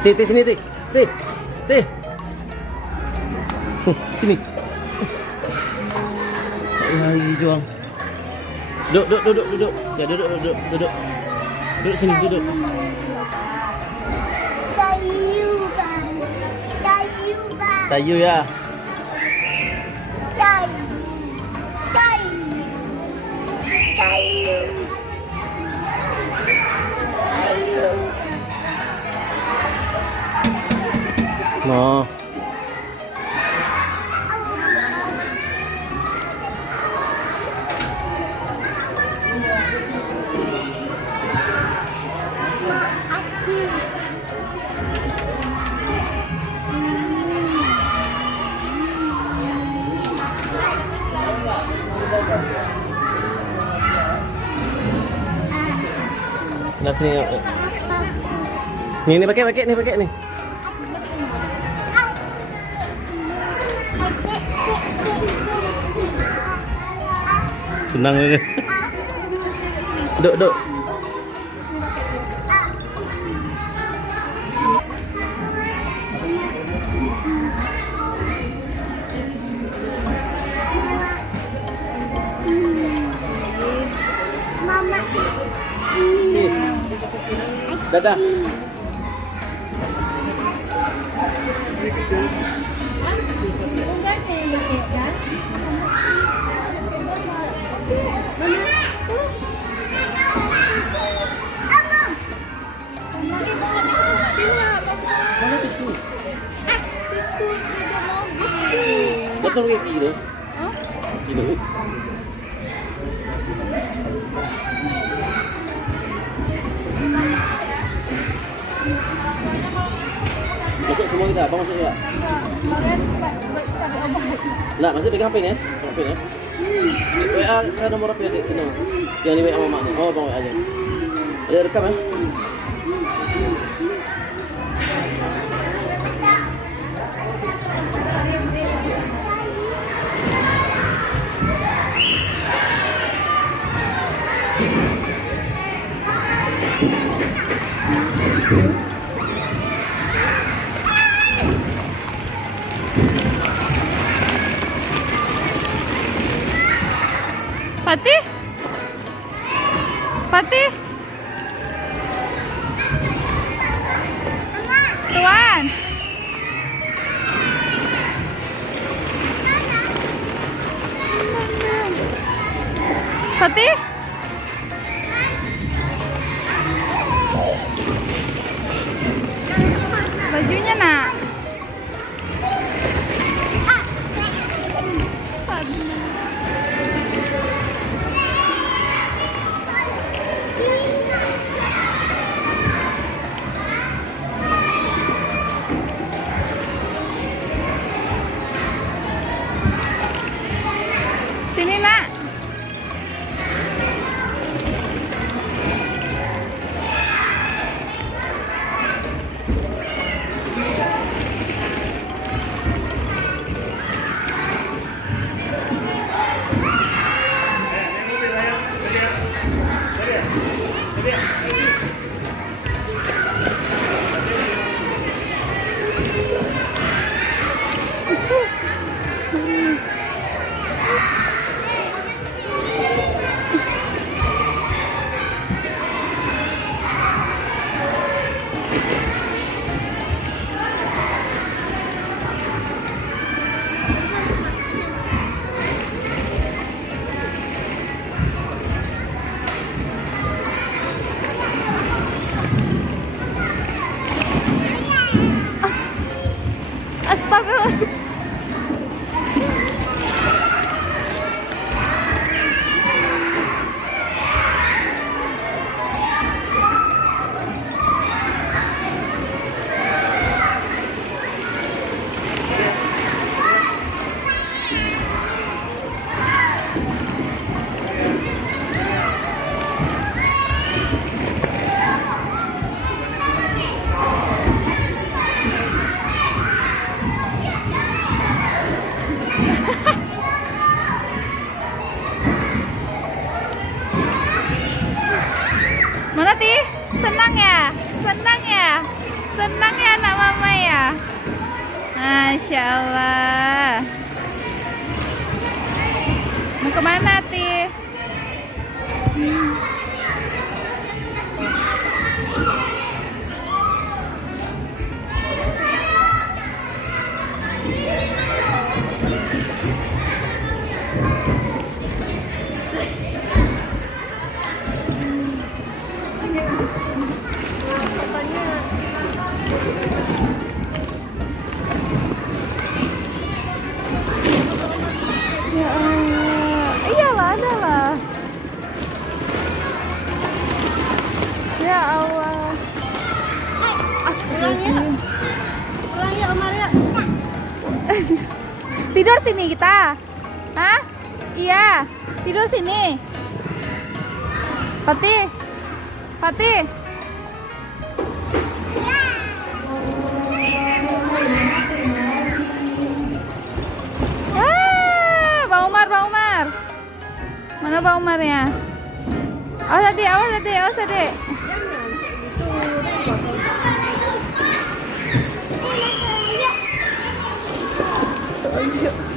Tih, sini, Tih. Tih. Sini. Lagi juang. Duduk. Ya, duduk. Duduk sini, duduk. Tayu ya. No. Nah sini. Ini pakai nih. Senang ini. Duk. Mama. Dadah. Mana tisu? Tisu tidak bagus. Betul kayak gitu. Gitu. Masuk semua kita, abang masuk ya? Kalian cari obat. Nah, masih pegang HP ya? HP ya? WA, saya nomor HP ya? Yang di WA mama. Oh, abang WA aja. Ada rekam ya? Fatih. Tuan. Fatih. Bajunya nak. Sini nak. Mana Ti? Senang ya? Senang ya? Senang ya anak mama ya? Masya Allah. Mau kemana Ti? Ya Allah. Iyalah, ada lah. Ya Allah. Astagfirullahaladzim. Pulang ya Omar ya. Tidur sini kita. Hah? Iya. Tidur sini. Fatih. Fatih. Bang Umar, Bang Umar. Mana Bang Umarnya? Awas adik, awas adik, awas adik. Soalnya.